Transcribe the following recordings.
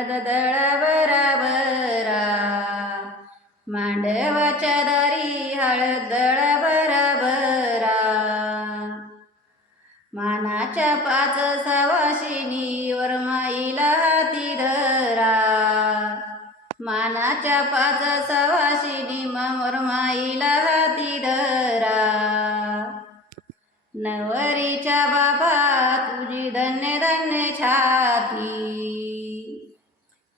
हळद दळा मांडवाच्या दारी हळद दळा मानाच्या पाच सवाशिनी वरमाईला हाती धरा. मानाच्या पाच सवाशिनी वरमाईला हाती धरा. नवरीच्या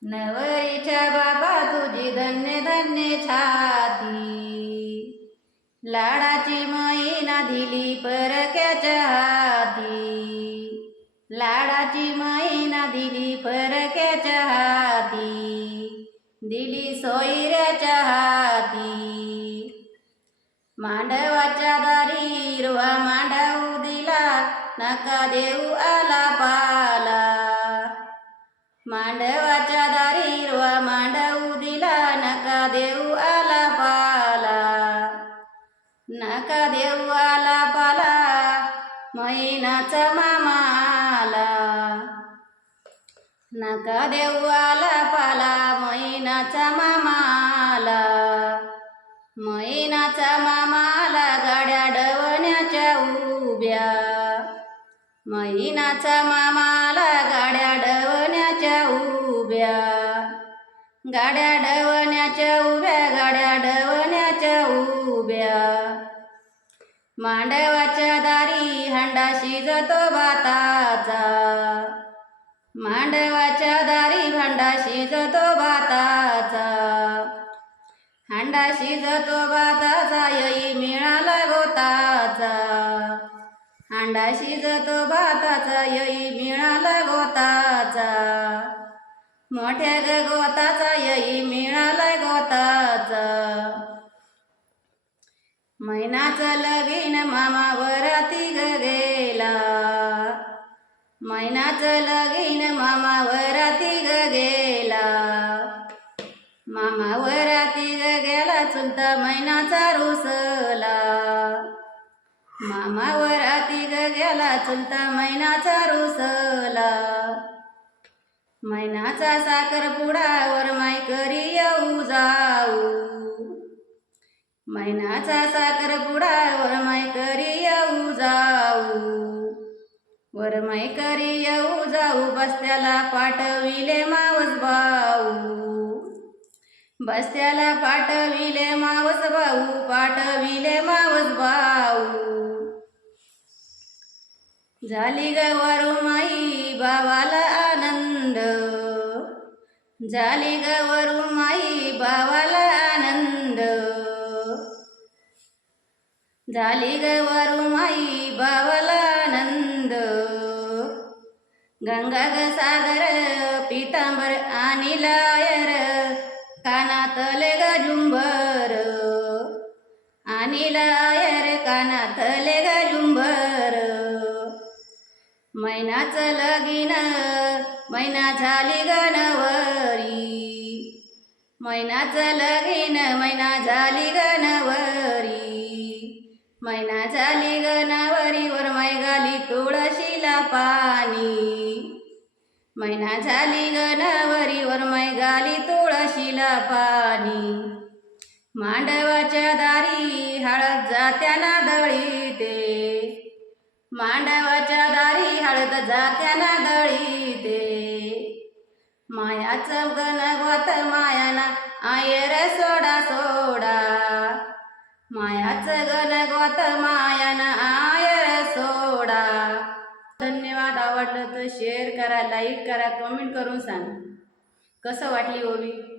नवरीच्या बाबा तुझी धन्य धन्य छाती. लाडाची मैना दिली परक्याच्या हाती. लाडाची मैना दिली परक्याच्या हाती. दिली सोयऱ्याच्या हाती. मांडवाच्या दारी हिरवा मांडव दिला नका देऊ आला मांडवाच्या दारी हिरवा मांडव दिला नका देऊ आला पाला. नका देऊ आला पाला मैनाचा मामाला. नका देऊ आला पाला मैनाचा मामाला. मैनाचा मामाला गाड्या डवण्याच्या उभ्या. मैनाचा मामाला गाड्या डव उभ्या. गाड्या डवण्याच्या उभ्या गाड्या डवण्याच्या उभ्या. मांडवाच्या दारी हांडा शिजतो भाताचा. मांडवाच्या दारी भांडा शिजतो भाताचा. हांडा शिजतो भाताचा यई मिळाला गोताचा. हांडा शिजतो भाताचा यई मोठ्या ग गोताचा यही मिळाला गोताचा. मैनाचं लगीन मामा वराती ग गेला मैनाचं लगीन मामा वराती ग गेला मामा वराती ग गेला चुलता मैनाचा रुसला. मामा वराती ग गेला चुलता मैनाचा रुसला. मैनाचा साखर पुडावर माय करी येऊ जाऊ. मैनाचा साखर पुडावर माय करी येऊ जाऊ. वर माय करी येऊ जाऊ बस्त्याला पाठविले मावस भाऊ. बस्त्याला पाठविले मावस भाऊ पाठविले मावस भाऊ. झाली गवारू माई बाबाला आनंद. झाली गवरू माई बाबाला आनंद. झाली गवरू माई बाबाला आनंद. गंगा ग सागर पितांबर आणि लायर कानातले ग झुंबर. आणि लायर कानातले ग झुंबर. मैनाचं लगीन मैना झाली गणवरी. मैनाचं लगीन मैना झाली गणवरी. मैना झाली गणवरी वर मै गाली तुळशीला पाणी. मैना झाली गणवरी वर मै गाली तुळशीला पाणी. मांडवाच्या दारी हळद जात्याना दळीते मांडवा सोडा सोडा. मायाचं गणगोत मायाना आयर सोडा. धन्यवाद आवडलं तर शेअर करा लाईक करा कमेंट करून सांगा. कसं वाटली ओवी?